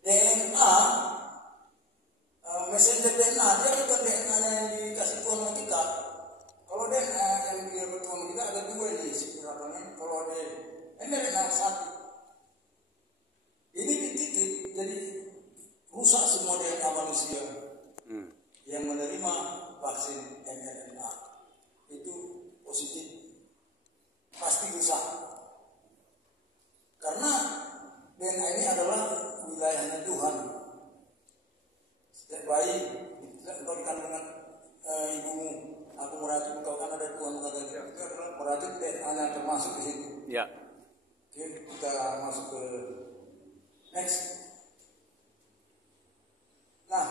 DNA, messenger DNA, dia bukan DNA yang dikasih Tuhan sama kita. Kalau DNA yang dia Tuhan sama kita ada dua nih sebenarnya. Kalau ada DNA satu, ini dititip jadi rusak semua DNA manusia yang menerima vaksin mRNA itu positif, pasti rusak. Karena DNA ini adalah wilayahnya Tuhan. Setiap bayi, engkau di kandungan ibumu, aku meracik engkau kan ada Tuhan kata itu adalah meracik DNA yang termasuk di situ. Ya. Oke, kita masuk ke next. Nah,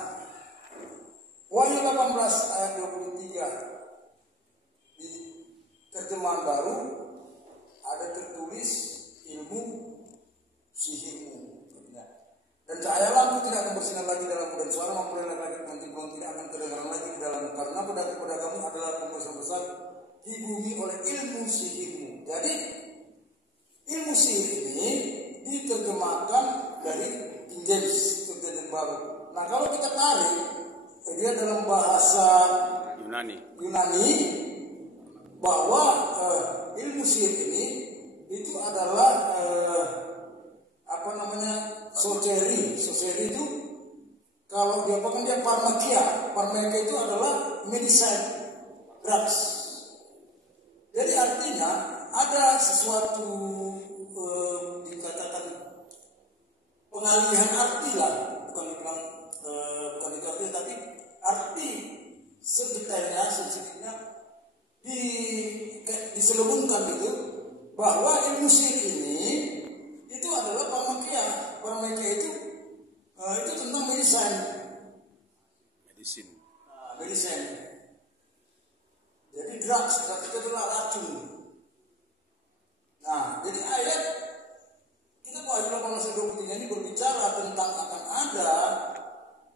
Wahyu 18 ayat 23 di terjemahan baru ada tertulis ilmu sihirmu. Dan cahaya lampu tidak akan bersinar lagi dalammu dan suara mempelai lagi nanti tidak akan terdengar lagi di dalam karena pedagang-pedagangmu adalah pembesar-besar di bumi oleh ilmu sihirmu. Jadi ilmu sihir ini diterjemahkan dari King James Perjanjian Baru. Nah kalau kita tarik dia dalam bahasa Yunani bahwa ilmu sihir ini itu adalah sorcery itu kalau dia pakai dia pharmakia itu adalah medicine, drugs. Jadi artinya ada sesuatu dikatakan pengalihan arti lah, bukan itu artinya, tapi arti sedetailnya diselubungkan itu bahwa ilmu sihir ini itu adalah pharmakia itu tentang medicine. Jadi drugs itu adalah racun. Nah, jadi ayat kita Wahyu 18:23 ini berbicara tentang akan ada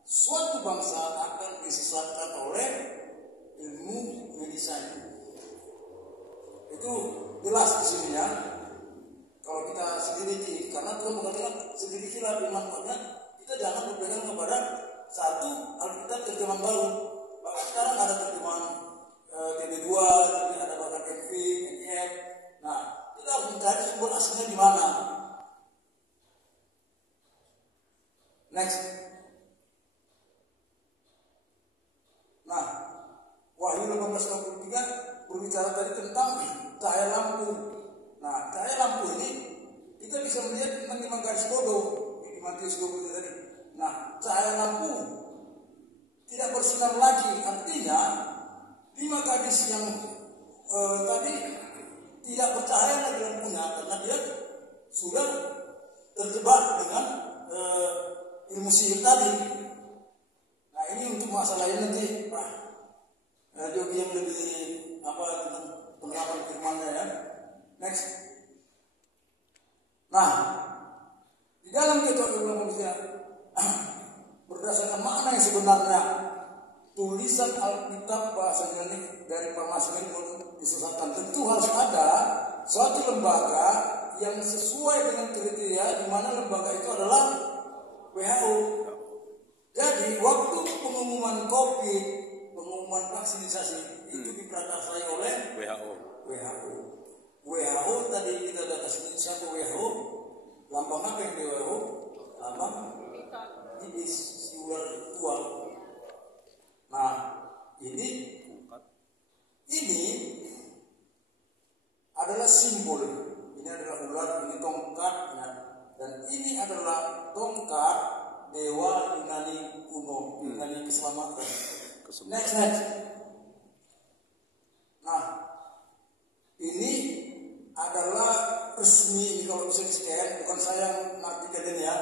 suatu bangsa akan disesatkan oleh ilmu medicine. Itu jelas di sini ya. Kalau kita selidiki, karena Tuhan mengatakan selidikilah firman-Nya, kita jangan berpegang kepada satu Alkitab terjemahan baru. Bahkan sekarang ada terjemahan TB2, ada bahkan NV, NF. Nah, kita harus mencari sumber aslinya di mana. Next. Nah, Wahyu 18:23 berbicara tadi tentang cahaya lampu. Nah, cahaya lampu ini kita bisa melihat tentang 5 garis bodoh di Matius 20 tadi. Nah, cahaya lampu tidak bersinar lagi, artinya 5 gadis yang tadi tidak bercahaya lagi lampunya karena dia sudah terjebak dengan ilmu sihir tadi. Nah, ini untuk masalah ini nanti Pak Jogi yang lebih tentang penerapan firman-Nya ya. Next. Nah, di dalam kitab manusia berdasarkan makna yang sebenarnya tulisan Alkitab bahasa Yunani dari Parmasmen disesatkan. Tentu harus ada suatu lembaga yang sesuai dengan kriteria di mana lembaga itu adalah WHO. Jadi waktu pengumuman COVID, pengumuman vaksinisasi itu diprakarsai oleh WHO tadi kita udah kasih siapa WHO, lambang apa yang di WHO? Lambang iblis, si ular tua. Nah, ini adalah simbol. Ini adalah ular, ini tongkatnya, dan ini adalah tongkat dewa Yunani kuno, Yunani keselamatan. Next. Nah, ini adalah resmi. Ini kalau bisa di-scan, bukan saya yang mengartikan ini ya.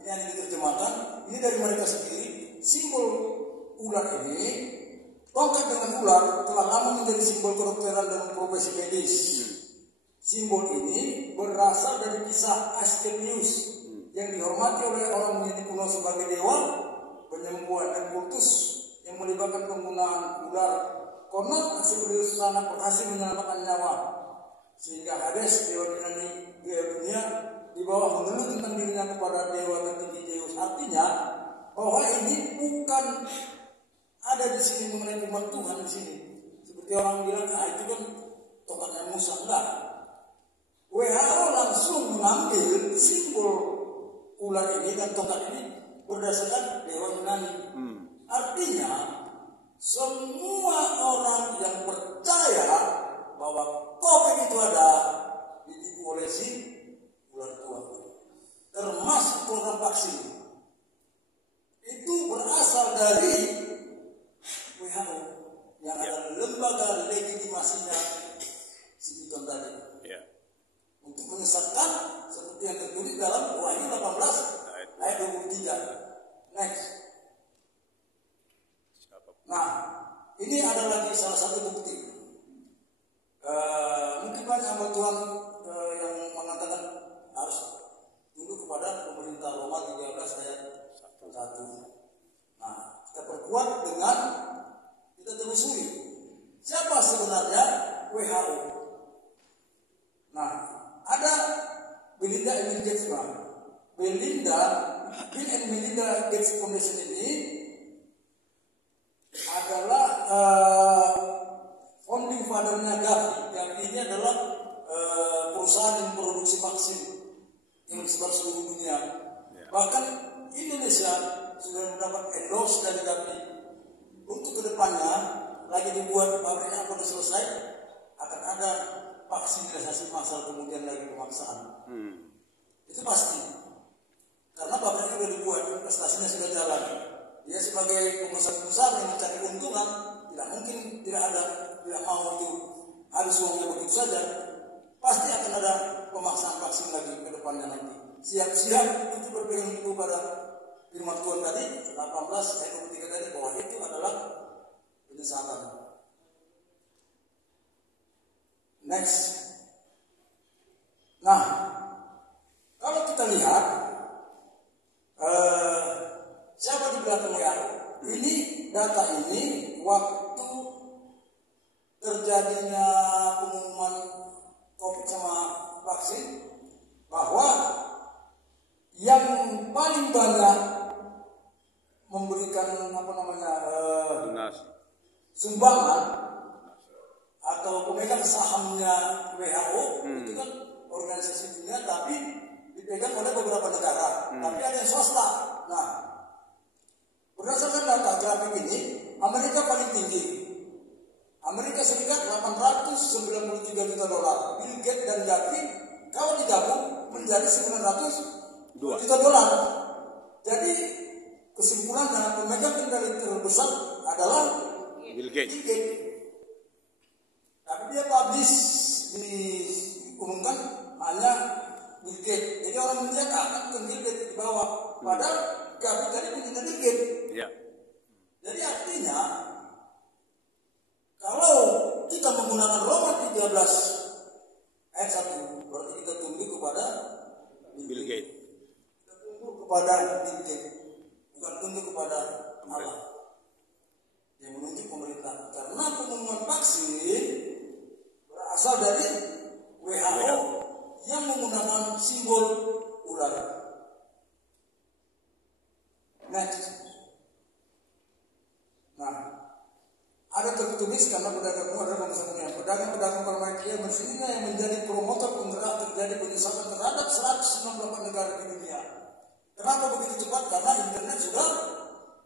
Ini yang diterjemahkan. Ini dari mereka sendiri. Simbol ular ini, tongkat dengan ular telah lama menjadi simbol kedokteran dan profesi medis. Simbol ini berasal dari kisah Asclepius yang dihormati oleh orang Yunani kuno sebagai dewa penyembuhan dan kultus yang melibatkan penggunaan ular. Konon Asclepius sangat berhasil menyelamatkan nyawa, sehingga Hades, dewa Yunani dunia, di bawah mengeluh tentang dirinya kepada dewa tertinggi Zeus. Artinya bahwa ini bukan ada di sini mengenai umat Tuhan di sini. Seperti orang bilang, itu kan tongkatnya Musa. Enggak. WHO langsung mengambil simbol ular ini dan tongkat ini berdasarkan dewa Yunani. Artinya semua orang yang percaya bahwa COVID itu ada ditipu oleh si ular tua, termasuk program vaksin. Itu berasal dari WHO yang ada lembaga legitimasinya si Piton tadi. Untuk menyesatkan seperti yang tertulis dalam Wahyu 18 ayat 23. Next. Nah, ini ada lagi salah satu bukti. Mungkin banyak hamba Tuhan yang mengatakan harus tunduk kepada pemerintah Roma 13 ayat 1. Nah, kita perkuat dengan kita telusuri siapa sebenarnya WHO. Nah, ada Bill and Melinda Gates Foundation ini adalah founding father-nya Gavi. Gavi ini adalah perusahaan yang produksi vaksin yang disebar seluruh dunia. Bahkan Indonesia sudah mendapat endorse dari Gavi untuk kedepannya lagi dibuat pabriknya pada selesai akan ada vaksinasi massal kemudian lagi pemaksaan. Itu pasti. Karena pabriknya sudah dibuat, investasinya sudah jalan. Dia sebagai pengusaha yang mencari keuntungan, tidak mungkin tidak mau itu habis uangnya begitu saja. Pasti akan ada pemaksaan vaksin lagi ke depannya nanti. Siap-siap itu berpegang teguh pada firman Tuhan tadi 18 ayat 23 tadi bahwa itu adalah penyesatan. Next. Nah, kalau kita lihat siapa di belakang WHO? Ini data ini waktu terjadinya pengumuman COVID sama vaksin, bahwa yang paling banyak memberikan sumbangan atau pemegang sahamnya WHO itu kan organisasi dunia, tapi dipegang oleh beberapa negara, tapi ada yang swasta. Nah, berdasarkan data grafik ini, Amerika paling tinggi. Amerika Serikat 893 juta dolar. Bill Gates dan Gavi kalau digabung menjadi 900 juta dolar. Jadi kesimpulan dan pemegang kendali terbesar adalah Bill Gates. Tapi dia publish diumumkan hanya Bill Gates. Jadi orang menyatakan kan Bill Gates di bawah. Padahal Gavi tadi punya Bill Gates. Jadi artinya kalau kita menggunakan Roma 13 ayat 1, berarti kita tunduk kepada Bill Gates. Kita tunduk kepada Bill Gates, bukan tunduk kepada Allah yang menunjuk pemerintah. Karena pengumuman vaksin berasal dari WHO yang menggunakan simbol ular. Next. Nah, ada tertulis karena pedagangmu adalah bangsa-bangsa. Pedagang-pedagang permainan mestinya yang menjadi promotor penggerak terjadi penyusupan terhadap 168 negara di dunia. Kenapa begitu cepat? Karena internet sudah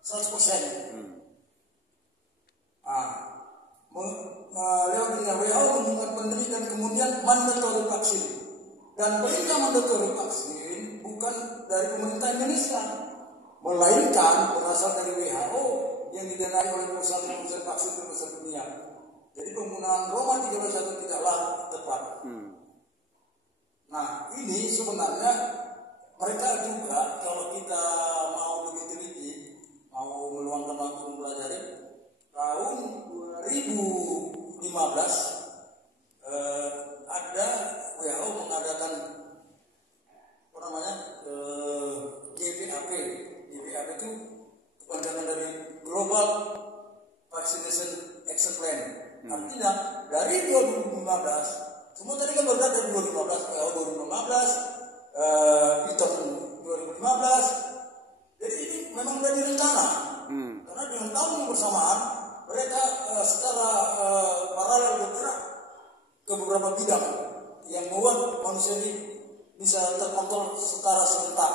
100%. Lewat dunia WHO mengumumkan pandemi dan kemudian mandatory vaksin. Dan perintah mandatory vaksin bukan dari pemerintah Indonesia, melainkan berasal dari WHO yang didanai oleh perusahaan-perusahaan vaksin terbesar dunia. Jadi penggunaan Roma 13 tidaklah tepat. Nah, ini sebenarnya mereka juga kalau kita mau lebih teliti, mau meluangkan waktu mempelajari, tahun 2015 ada WHO mengadakan GVAP. GVAP itu kepanjangan dari Global Vaccination Action Plan. Artinya dari 2015, semua tadi kan berada dari 2015, WHO 2015, Piton 2015, memang sudah direncana. Karena dengan tahun yang bersamaan mereka secara paralel bergerak ke beberapa bidang yang membuat manusia ini bisa terkontrol secara serentak.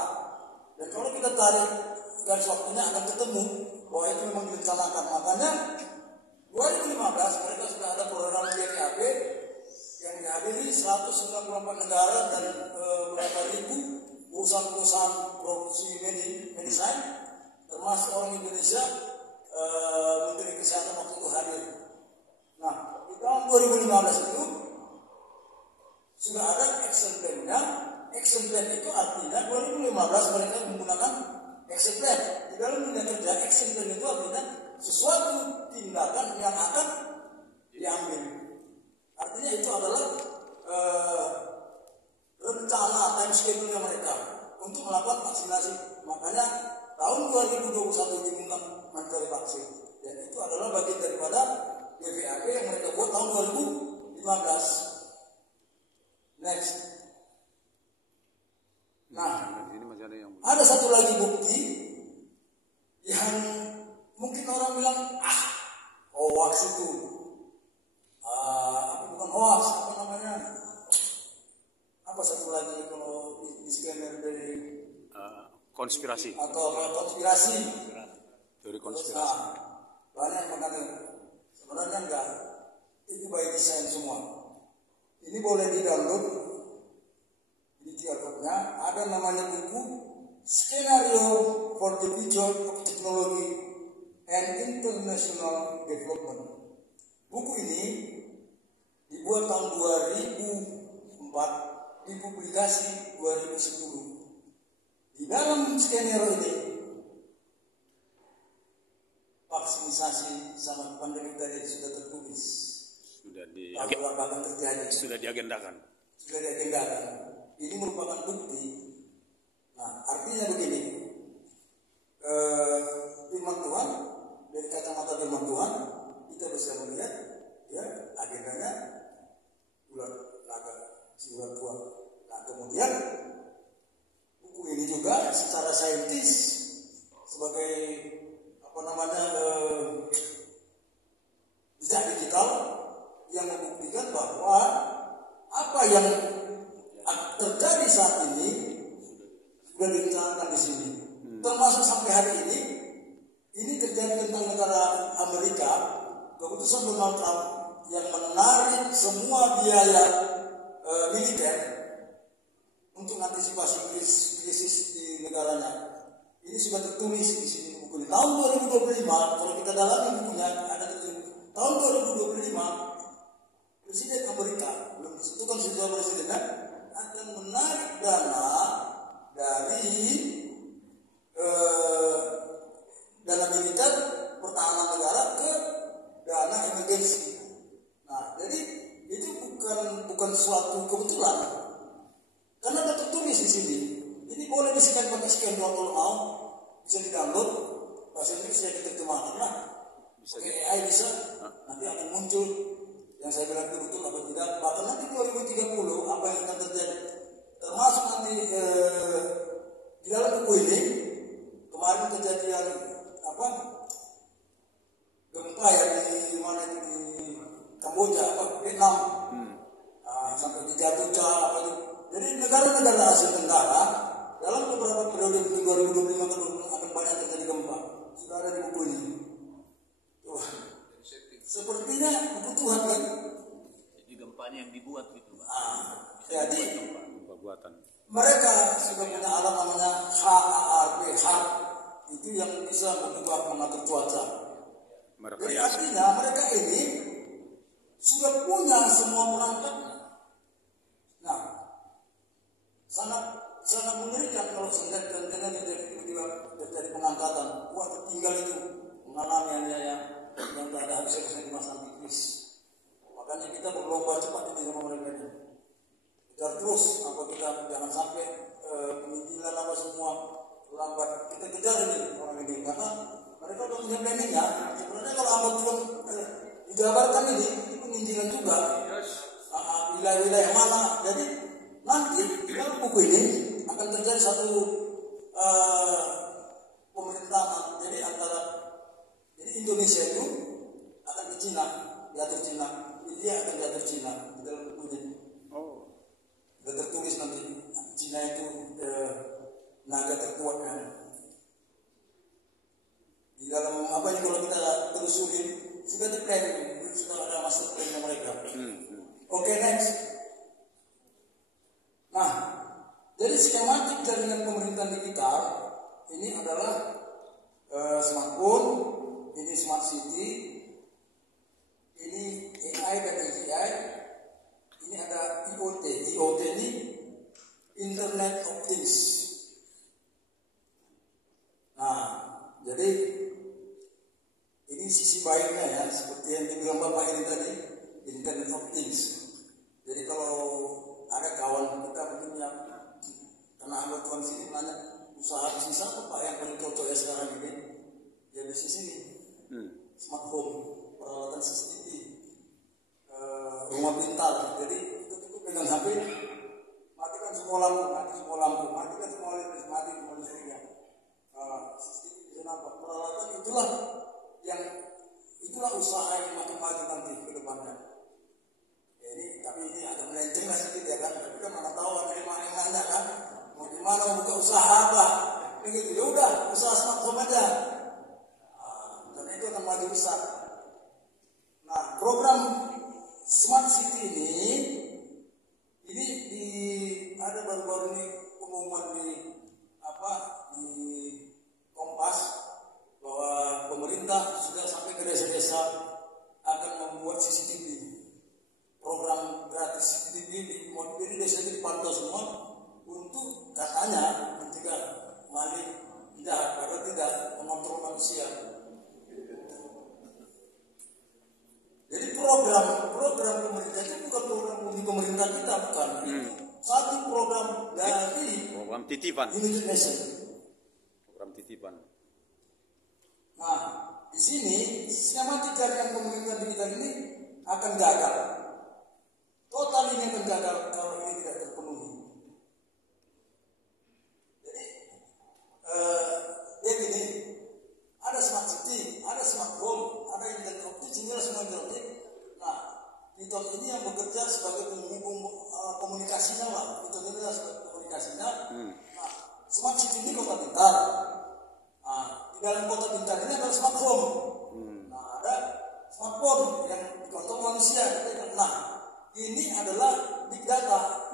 Dan kalau kita tarik garis waktunya akan ketemu bahwa itu memang direncanakan. Makanya 2015 mereka sudah ada program GPAB yang dihadiri 194 negara dan berapa ribu perusahaan-perusahaan produksi medicine, termasuk orang Indonesia, Menteri Kesehatan waktu itu hadir. Nah, di tahun 2015 itu sudah ada action plan-nya. Action plan itu artinya 2015 mereka menggunakan action plan. Di dalam dunia kerja, action plan itu artinya sesuatu tindakan yang akan diambil. Artinya itu adalah rencana time schedule-nya mereka untuk melakukan vaksinasi. Makanya tahun 2021 diumumkan mandatory vaksin. Dan itu adalah bagian daripada GVAP yang mereka buat tahun 2015. Next. Nah, ada satu lagi bukti yang mungkin orang bilang hoax itu. Bukan hoax, apa namanya? Apa satu lagi kalau disclaimer dari konspirasi atau konspirasi? Teori konspirasi. Banyak mengatakan sebenarnya enggak. Itu by design semua. Ini boleh di-download di QR-nya. Ada namanya buku Scenario for the Future of Technology and International Development. Buku ini dibuat tahun 2004, dipublikasi 2010. Di dalam skenario ini vaksinasi sama pandemi tadi sudah tertulis, sudah diagendakan. Ini merupakan bukti. Nah, artinya begini, firman Tuhan, dari kacamata firman Tuhan kita bisa melihat ya agendanya ular naga si ular tua. Nah, kemudian buku ini juga secara saintis sebagai jejak digital yang membuktikan bahwa apa yang terjadi saat ini sudah direncanakan di sini. Termasuk sampai hari ini terjadi tentang negara Amerika, keputusan Donald Trump yang menarik semua biaya militer untuk antisipasi krisis di negaranya. Ini sudah tertulis di sini buku ini. Tahun 2025, kalau kita dalami bukunya ada tertulis. Tahun 2025, Presiden Amerika belum disebutkan sudah presidennya akan menarik dana dari dana militer pertahanan negara ke dana emergensi. Nah, jadi itu bukan suatu kebetulan, karena ada tertulis di sini. Ini boleh di-scan pakai scan kalau mau, bisa di-download, bahasa Inggris saya diterjemahkan lah. Pakai AI bisa, nanti akan muncul yang saya bilang itu betul atau tidak. Bahkan nanti 2030 apa yang akan terjadi, termasuk nanti di dalam buku ini kemarin kejadian gempa ya di mana itu di Kamboja Vietnam, sampai di Jatuca itu. Jadi negara-negara Asia Tenggara dalam beberapa periode 2025 akan banyak terjadi gempa. Sudah ada di buku ini. Sepertinya buku Tuhan kan. Jadi gempanya yang dibuat gitu. Jadi buatan. Mereka sudah punya alat namanya HARP, itu yang bisa mengubah mengatur cuaca. Jadi artinya mereka ini sudah punya semua perangkatnya. Nah, sangat mengerikan kalau sedang terjadi pengangkatan. Tertinggal itu mengalami aniaya yang tak ada habisnya di masa antikris. Makanya kita berlomba cepat di zaman mereka ini. Kejar terus, kita jangan sampai penginjilan apa semua lambat. Kita kejar ini orang ini karena mereka sudah punya planningnya. Sebenarnya kalau amat Tuhan dijabarkan ini penginjilan juga wilayah-wilayah mana. Jadi nanti dalam buku ini akan terjadi satu pemerintahan Indonesia itu akan di Cina, diatur Cina, India akan diatur Cina di dalam bukunya. Oh. Sudah tertulis nanti Cina itu naga terkuatnya. Di dalam apa ini kalau kita telusurin sudah di plan, sudah ada masuk plannya mereka. Oke, next. Nah, jadi skematik jaringan pemerintahan digital ini adalah smartphone, ini smart city, ini AI dan AGI, ini ada IoT. IoT ini Internet of Things. Nah, jadi ini sisi baiknya ya, seperti yang dibilang Bapak ini tadi, Internet of Things. Jadi kalau ada kawan kita punya karena anggota sini nanya usaha bisnis apa Pak yang paling cocok ya sekarang ini? Ya bisnis ini, smart home, peralatan CCTV, rumah pintar. Jadi itu cukup pegang HP, matikan semua lampu, matikan semua listrik, mati semua listriknya. CCTV bisa nampak. Peralatan itulah usaha yang makin maju nanti ke depannya. Tapi ini agak melenceng lah sedikit ya kan. Tapi kan mana tahu ada yang nanya kan, mau gimana buka usaha apa? Begitu ya udah, usaha smart home aja. Karena itu akan maju besar. Nah, program Smart City ini ada baru-baru ini pengumuman di Kompas bahwa pemerintah sudah sampai ke desa-desa akan membuat CCTV. Program gratis CCTV di desa itu dipantau semua untuk katanya mencegah maling jahat karena tidak mengontrol manusia. Jadi program pemerintah itu bukan program bumi pemerintah kita, bukan. Satu program dari Program titipan. United Nations. Program titipan. Nah, di sini skematik jaringan pemerintahan digital ini akan gagal. Total ini akan gagal kalau ini tidak terpenuhi. Jadi, dia gini, ada smart city, ada smart home, ada internet optik, inilah semua internet. Nah, fitur ini yang bekerja sebagai penghubung komunikasinya lah. Fitur ini adalah sebagai komunikasinya. Nah, smart city ini kota pintar. Nah, di dalam kota pintar ini ada smart home. Nah, ada smartphone yang dikontrol manusia. Nah, ini adalah big data.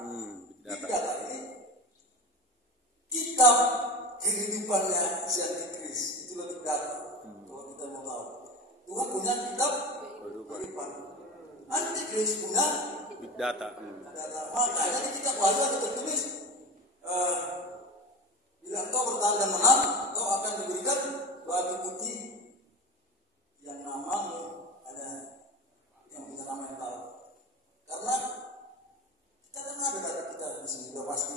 Big data ini kitab kehidupannya si Antikris. Itulah big data. Kalau kita mau tahu, Tuhan punya kitab kehidupan. Antikris punya Big data. Makanya di kitab Wahyu ada tertulis, bila engkau bertahan dan menang, engkau akan diberikan batu putih yang namamu hanya yang punya nama yang tahu. Karena kita kan ada data kita di sini sudah pasti.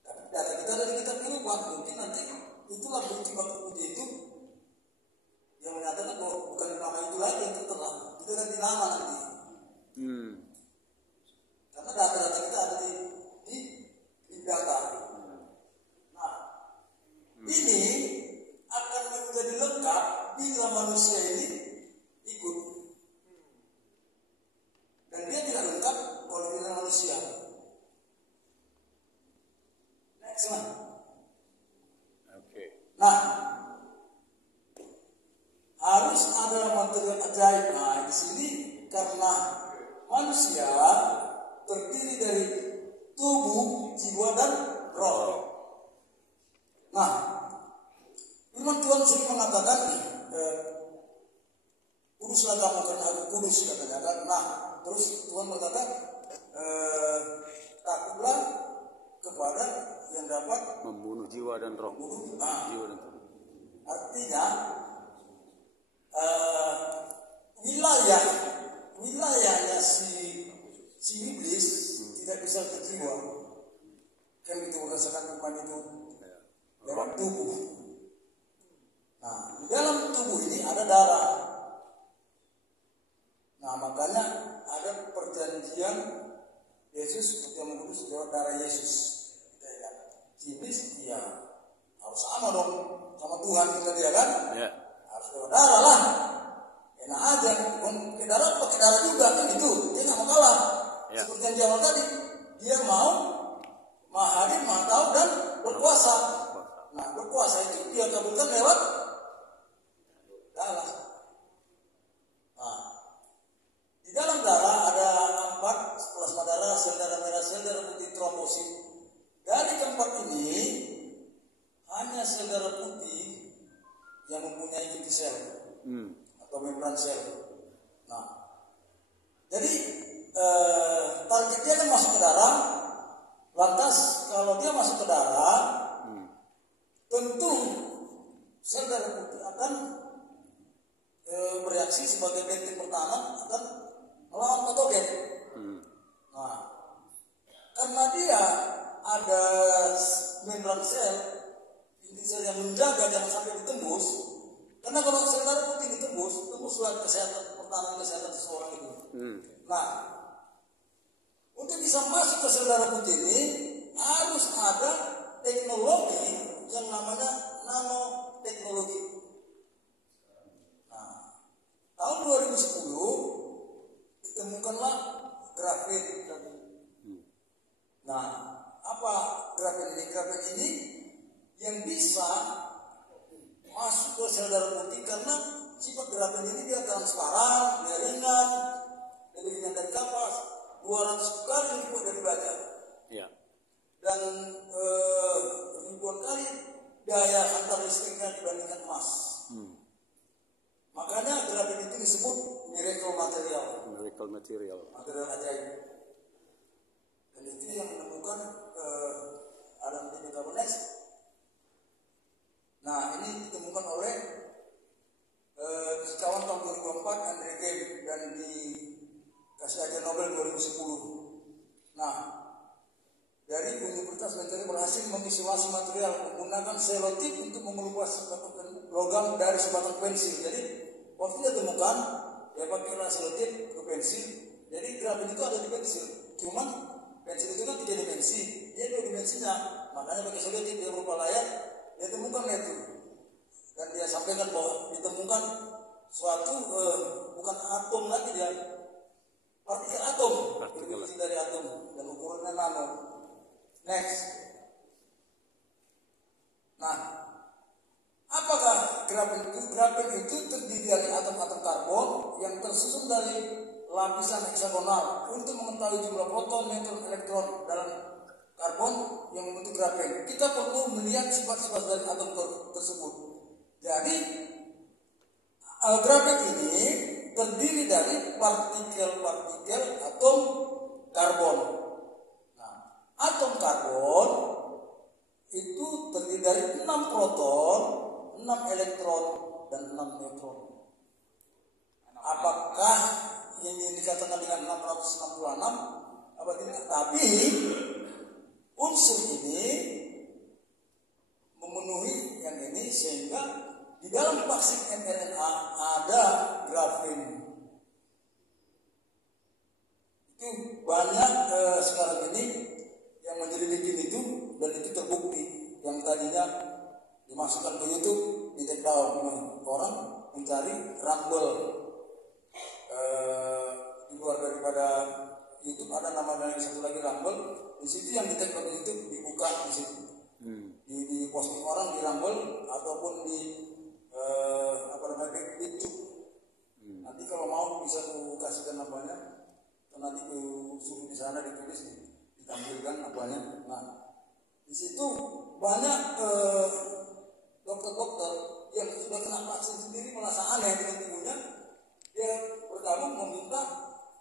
Tapi data kita dari kitab kehidupan, mungkin nanti itulah bukti batu putih itu yang menyatakan bahwa bukan nama itu lagi yang tertera, itu ganti nama nanti. Karena data-data kita ada di data. Nah, ini akan menjadi lengkap bila manusia ini ikut. Dan dia tidak lengkap kalau tidak manusia. Next one. Oke. Nah, harus ada material ajaib. Nah, di sini karena manusia terdiri dari tubuh, jiwa, dan roh. Nah, firman Tuhan sering mengatakan, kuduslah kamu karena aku kudus, katanya kan. Nah, terus Tuhan berkata, takutlah kepada yang dapat Membunuh jiwa dan roh. Jiwa dan roh. Artinya wilayahnya si iblis tidak bisa ke jiwa. Kan itu berdasarkan iman itu dalam tubuh. Nah, di dalam tubuh ini ada darah. Nah, makanya ada perjanjian Yesus yang mengurus lewat darah Yesus. Si iblis ya harus sama dong sama Tuhan kita dia kan? Ya. Harus lewat darah lah, enak aja. Ke darah juga kan itu, dia nggak mau kalah. Ya. Seperti yang di awal tadi, dia mau hadir, maha tahu dan berkuasa. Nah, berkuasa itu dia kabulkan lewat darah. Nah, di dalam darah ada 4 plasma darah, sel darah merah, sel darah putih, trombosit. Dari keempat ini hanya sel darah putih yang mempunyai inti sel atau membran sel. Nah, jadi targetnya kan masuk ke darah. Lantas kalau dia masuk ke darah, tentu sel darah putih akan bereaksi sebagai benteng pertahanan akan melawan patogen. Nah, karena dia ada membran sel, inti sel yang menjaga jangan sampai ditembus. Karena kalau sel darah putih tembuslah pertahanan kesehatan seseorang itu. Nah, untuk bisa masuk ke sel darah putih ini harus ada teknologi yang namanya nanoteknologi. Nah, tahun 2010 ditemukanlah grafit. Nah, apa grafit ini? Grafit ini yang bisa masuk ke sel darah putih karena sifat grafit ini dia transparan, dia ringan, lebih ringan dari kapas. 200 kali lipat dari baja. Ya. Dan ribuan kali daya hantar listriknya dibandingkan emas. Makanya grafit itu disebut miracle material. Miracle material. Material ajaib. Dan itu yang menemukan Adam Dicarbonate. Nah, ini ditemukan oleh fisikawan tahun 2004 Andre Geim dan dikasih ajar Nobel 2010. Nah, dari Universitas Ventura berhasil mengisolasi material menggunakan selotip untuk mengelupas logam dari sebatang pensil. Jadi waktu dia temukan, dia pakailah selotip ke pensil. Jadi grafit itu ada di pensil. Cuman pensil itu kan 3 dimensi, dia 2 dimensinya. Makanya pakai selotip dia berupa layar. Dia temukan itu. Dan dia sampaikan bahwa ditemukan suatu bukan atom lagi dia, partikel atom, berfungsi dari atom dan ukurannya nano. Next. Nah, apakah grafit itu? Grafit itu terdiri dari atom-atom karbon yang tersusun dari lapisan heksagonal. Untuk mengetahui jumlah proton, neutron, elektron dalam karbon yang membentuk grafit, kita perlu melihat sifat-sifat dari atom tersebut. Jadi, grafit ini terdiri dari partikel-partikel atom karbon. Nah, atom karbon itu terdiri dari 6 proton, 6 elektron, dan 6 neutron. Apakah ini dikatakan dengan 666? Apa tidak? Tapi unsur ini memenuhi yang ini sehingga di dalam vaksin mRNA ada grafin. Itu banyak sekarang ini yang menyelidiki itu dan itu terbukti. Yang tadinya dimasukkan ke YouTube di take down, orang mencari Rumble. Di luar daripada YouTube ada nama yang satu lagi Rumble. Di situ yang di take down YouTube dibuka di situ. Di posting orang di Rumble ataupun di YouTube. Nanti kalau mau bisa aku kasihkan namanya, nanti aku suruh di sana ditulis, ditampilkan apanya. Nah, di situ banyak dokter-dokter yang sudah kena vaksin sendiri merasa aneh dengan tubuhnya. Dia bergabung meminta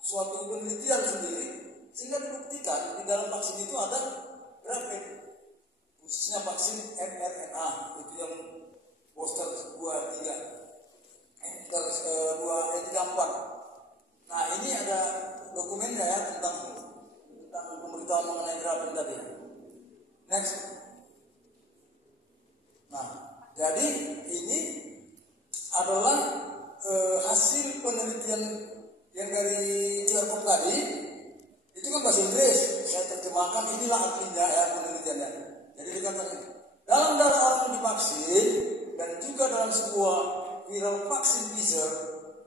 suatu penelitian sendiri sehingga dibuktikan di dalam vaksin itu ada grafit, khususnya vaksin mRNA itu yang booster 2, 4. Nah, ini ada dokumennya ya tentang pemberitahuan mengenai grafit tadi. Next. Nah, jadi ini adalah hasil penelitian yang dari Tiongkok tadi. Itu kan bahasa Inggris. Saya terjemahkan, inilah artinya ya penelitiannya. Jadi dikatakan dalam darah orang yang divaksin dan juga dalam sebuah viral vaksin Pfizer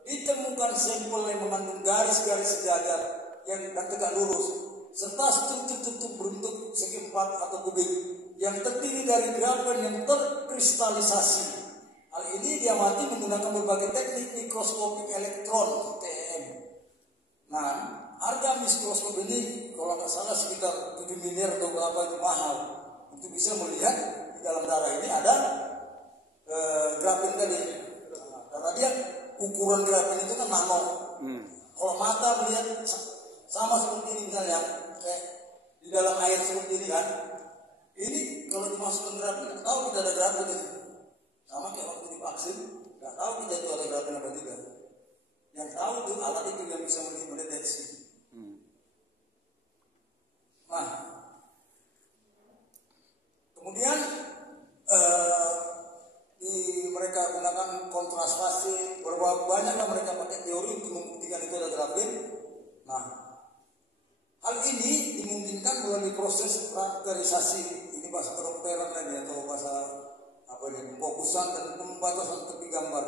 ditemukan sampel yang mengandung garis-garis sejajar yang tegak lurus serta struktur berbentuk segi empat atau kubik yang terdiri dari grafen yang terkristalisasi. Hal ini diamati menggunakan berbagai teknik mikroskopik elektron (TEM). Nah, harga mikroskop ini kalau nggak salah sekitar 7 miliar atau berapa, itu mahal. Untuk bisa melihat di dalam darah ini ada grafen tadi. Karena dia ukuran grafen itu kan nano. Kalau mata melihat sama seperti ini misalnya, kayak di dalam air seperti ini kan. Ini kalau dimasukkan grafen, tahu kita ada grafen itu. Sama kayak waktu divaksin, nggak tahu kita itu ada grafen apa tidak. Yang tahu itu alat itu yang bisa mendeteksi. Nah, kemudian mereka gunakan kontras fase, berapa banyaklah mereka pakai teori untuk membuktikan itu ada grafen. Nah, hal ini dimungkinkan melalui proses karakterisasi, ini bahasa kedokteran tadi atau bahasa apa ini, pemfokusan dan pembatasan tepi gambar.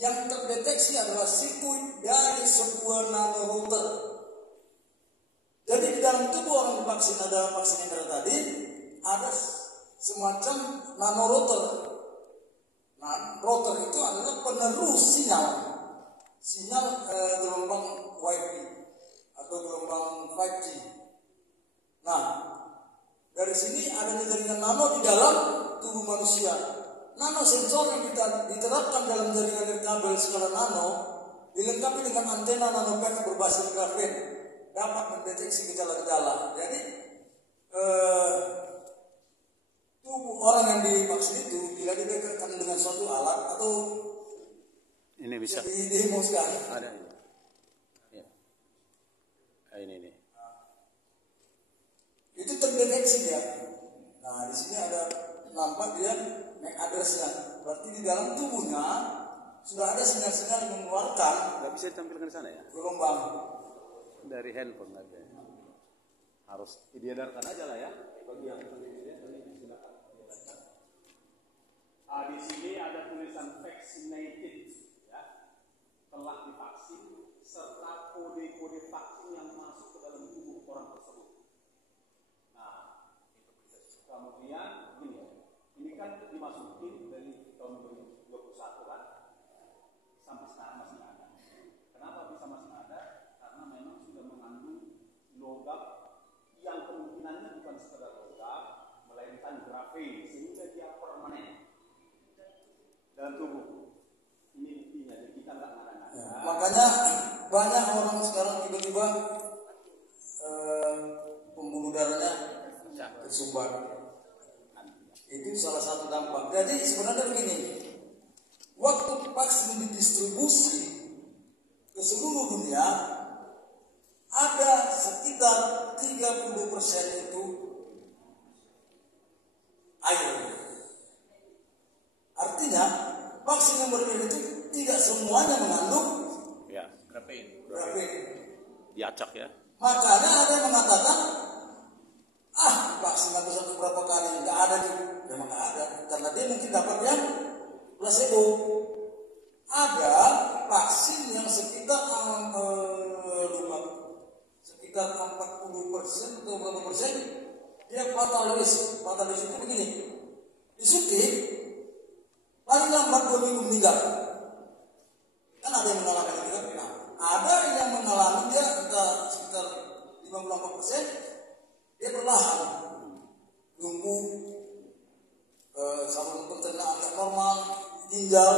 Yang terdeteksi adalah sirkuit dari sebuah nanorouter. Jadi di dalam tubuh orang divaksin, ada vaksin yang tadi, ada semacam nanorouter. Nah, router itu adalah penerus sinyal gelombang Wi-Fi atau gelombang 5G. Nah, dari sini adanya jaringan nano di dalam tubuh manusia. Nanosensor yang diterapkan dalam jaringan nirkabel skala nano dilengkapi dengan antena nanopers berbasis grafen, dapat mendeteksi gejala-gejala. Jadi tubuh orang yang divaksin itu bila didekatkan dengan suatu alat atau ini bisa dihimuskan. Ada ini. Ya. Ini. Itu terdeteksi ya. Nah, di sini ada nampak dia MAC address-nya. Berarti di dalam tubuhnya sudah ada sinyal-sinyal yang mengeluarkan. Nggak bisa ditampilkan di sana ya? Gelombang. Dari handphone aja. Harus diedarkan aja lah ya. Bagi yang silakan. Di sini ada tulisan vaccinated, ya, telah divaksin serta kode-kode vaksin yang masuk ke dalam tubuh orang tersebut. Nah, kemudian ini kan dimasukin dari tahun 2021 kan, sampai sekarang masih ada. Kenapa bisa masih ada? Karena memang sudah mengandung logam yang kemungkinannya bukan sekedar logam, melainkan grafen, sehingga dia permanen dalam tubuh. Ini buktinya, jadi kita nggak ngada-ngada. Ya, makanya banyak orang sekarang tiba-tiba pembuluh darahnya tersumbat. Itu salah satu dampak. Jadi sebenarnya begini, waktu vaksin didistribusi ke seluruh dunia, ada sekitar 30% itu air. Artinya vaksin yang berbeda itu tidak semuanya mengandung grafen. Diacak ya. Makanya ada yang mengatakan, vaksin atau satu berapa kali nggak ada tuh, memang nggak ada, karena dia mungkin dapat yang placebo. Ada vaksin yang sekitar 40% atau berapa persen dia fatalis. Fatalis itu begini, disuntik paling lambat 2 minggu meninggal. Kan ada yang mengalami itu kan? Nah, ada yang mengalami dia sekitar 54%, dia perlahan nunggu saluran pencernaan yang normal, ginjal.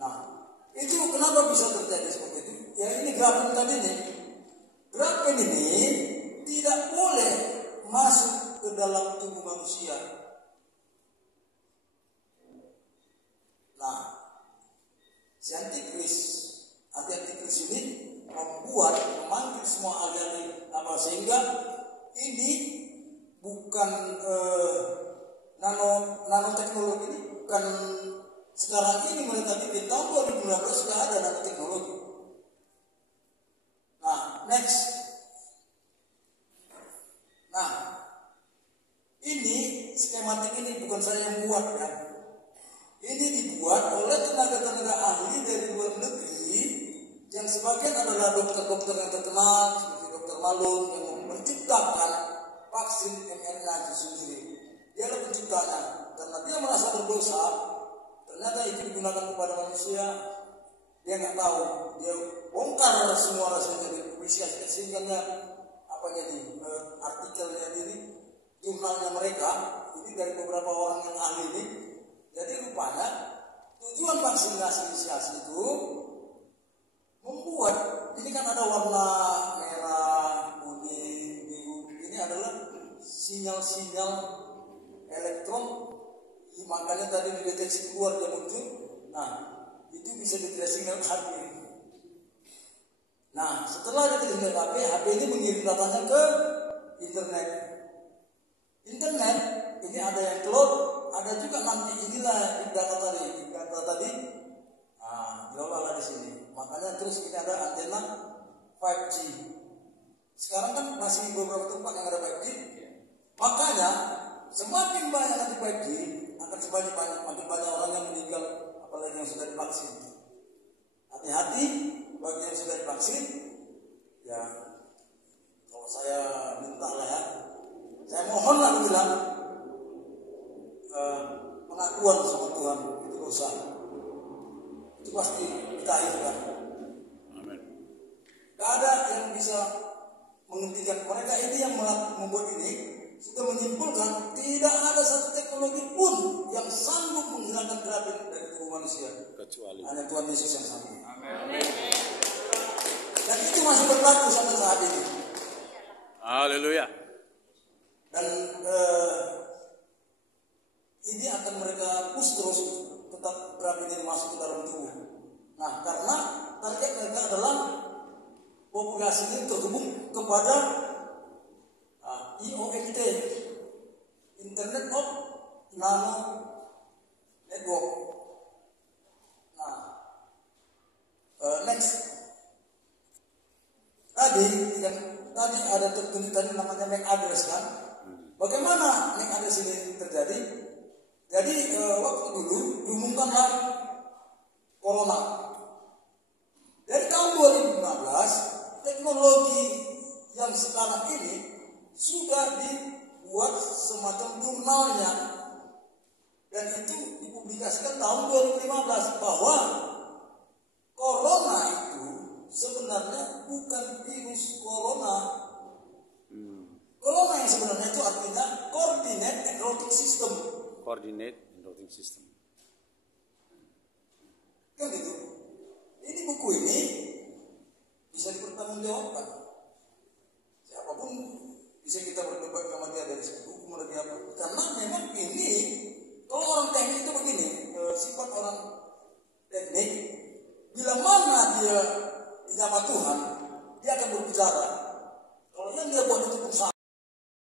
Nah, itu kenapa bisa terjadi seperti itu? Ya ini grafen tadi nih. Grafen ini tidak boleh masuk ke dalam tubuh manusia. Nah, si antikris ini memanggil semua ahli apa, sehingga ini bukan nanoteknologi, ini bukan sekarang ini, mereka di tahun 2019 sudah ada nanoteknologi. Nah, next. Nah, ini skematik ini bukan saya yang buat ya. ini dibuat oleh tenaga-tenaga ahli dari luar negeri yang sebagian adalah dokter-dokter yang terkenal seperti Dr. Malun yang menciptakan vaksin mRNA itu sendiri. Dialah penciptanya karena dia merasa berdosa. Ternyata itu digunakan kepada manusia. Dia nggak tahu. Dia bongkar semua rasanya dari publikasi sehingga apa jadi artikelnya diri jurnalnya mereka ini dari beberapa orang yang ahli ini. Jadi rupanya tujuan vaksinasi itu membuat ini kan ada warna merah, kuning, biru. Ini adalah sinyal-sinyal elektron. Makanya tadi dideteksi keluar dia muncul. Nah, itu bisa dideteksi dengan HP. Nah, setelah dideteksi dengan HP, HP ini mengirim datanya ke internet. Internet ini ada yang cloud, ada juga nanti inilah big data tadi. Big data tadi, diolah di sini. Makanya terus ini ada antena 5G. Sekarang kan masih beberapa tempat yang ada 5G. Makanya semakin banyak nanti 5G akan makin banyak orang yang meninggal, apalagi yang sudah divaksin. Hati-hati bagi yang sudah divaksin. Ya, kalau saya minta lah ya, saya mohonlah bilang pengakuan sama Tuhan itu dosa. Itu pasti ditahirkan. Amin. Tidak ada yang bisa menghentikan mereka ini yang membuat ini. Sudah menyimpulkan tidak ada satu teknologi pun yang sanggup menghilangkan terapi dari tubuh manusia Kecuali hanya Tuhan Yesus yang sanggup. Amin. Dan itu masih berlaku sampai saat ini. haleluya. Dan ini akan mereka push terus tetap terapi ini masuk ke dalam tubuh. Nah, karena target mereka adalah populasi ini terhubung kepada IONT, Internet of Nano Network. Nah, next. Tadi ada tertulis tadi namanya MAC address kan? Bagaimana MAC address ini terjadi? Jadi waktu dulu diumumkanlah corona. Dari tahun 2015 teknologi yang sekarang ini sudah dibuat semacam jurnalnya dan itu dipublikasikan tahun 2015 bahwa corona itu sebenarnya bukan virus corona. Corona yang sebenarnya itu artinya coordinate and routing system. Coordinate and routing system. Kan gitu. Ini buku ini bisa dipertanggungjawabkan. Siapapun bisa kita berdebat sama dia dari segi hukum lagi apa. Karena memang ini kalau orang teknik itu begini, sifat orang teknik bila mana dia di nama Tuhan, dia akan berbicara. Kalau yang dia buat itu pun salah.